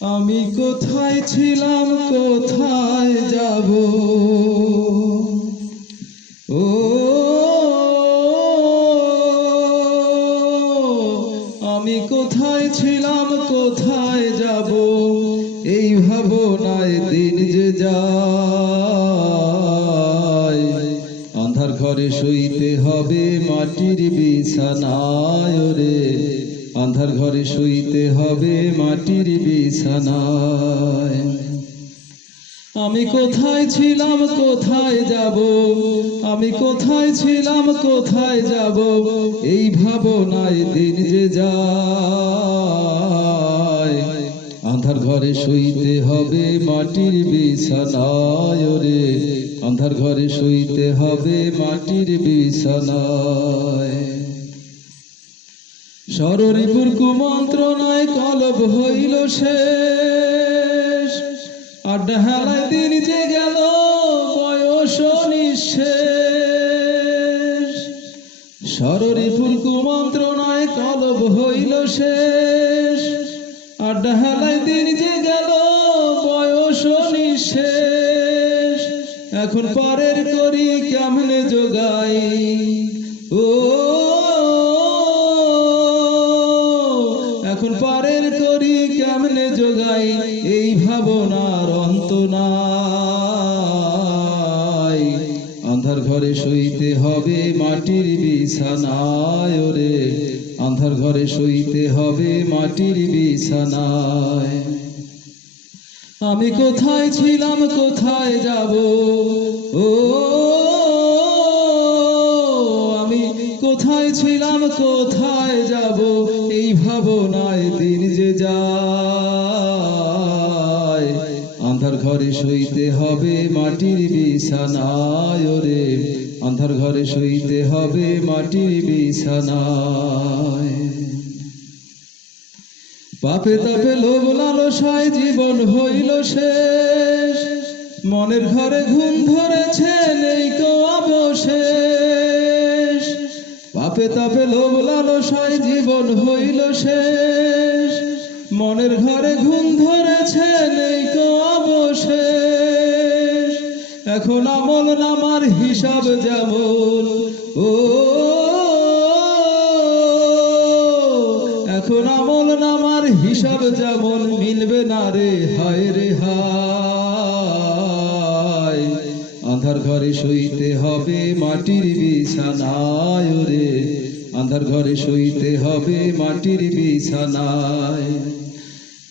আমি কোথায় ছিলাম কোথায় যাব ও আমি কোথায় ছিলাম কোথায় যাব এই ভাবনায় দিন যে যায় আঁধার ঘরে শুইতে হবে মাটির বিছানায় রে আঁধার ঘরে শুইতে হবে মাটির বিছানায় আমি কোথায় ছিলাম কোথায় যাব আমি কোথায় ছিলাম কোথায় যাব এই ভাবনায় দিন যে যায় আঁধার ঘরে শুইতে হবে মাটির বিছানায় রে আঁধার ঘরে শুইতে হবে মাটির বিছানায় সররিপুর কুমন্ত্রণায় কলব হইল শেষ আড্ডা হেলায় দিন যে গেল বয়স নিঃশেষ সররিপুর কুমন্ত্রণায় কলব হইল শেষ আড্ডা হেলায় দিন যে গেল বয়স নিঃশেষ এখন পারের করি কেমনে জোগাই ও এখন পারের করি কেমনে জোগাই এই ভাবনার অন্ত নাই আঁধার ঘরে শুইতে হবে মাটির বিছানায় রে আঁধার ঘরে শুইতে হবে মাটির বিছানায় আমি কোথায় ছিলাম কোথায় যাব ও আমি কোথায় ছিলাম কোথায় যাব এই ভাবনায় দিন যে যায় আঁধার ঘরে শুইতে হবে মাটির বিছানায় রে আঁধার ঘরে শুইতে হবে মাটির বিছানায় পাপে তাপে লোভ লালসায় জীবন হইল শেষ মনের ঘরে ঘুম ধরেছে নেই কো অবশেষ পাপে তাপে লোভ লালসায় জীবন হইল শেষ মনের ঘরে ঘুম ধরেছে নেই কো অবশেষ এখন আমল নামার হিসাব যেমন ও এখন আমল নামার হিসাব যেমন মিলবে না রে হায় রে হায় আঁধার ঘরে শুইতে হবে মাটির বিছানায় রে আঁধার ঘরে শুইতে হবে মাটির বিছানায়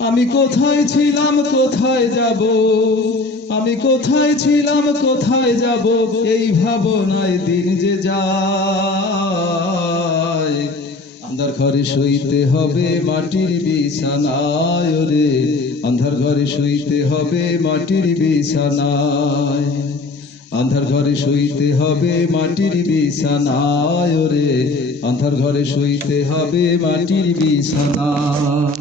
আমি কোথায় ছিলাম কোথায় যাব আমি কোথায় ছিলাম কোথায় যাব এই ভাবনায় দিন যে যায় আঁধার ঘরে শুইতে হবে মাটির বিছানায় রে আঁধার ঘরে শুইতে হবে মাটির বিছানায় আঁধার ঘরে শুইতে হবে মাটির বিছানায় রে আঁধার ঘরে শুইতে হবে মাটির বিছানায়।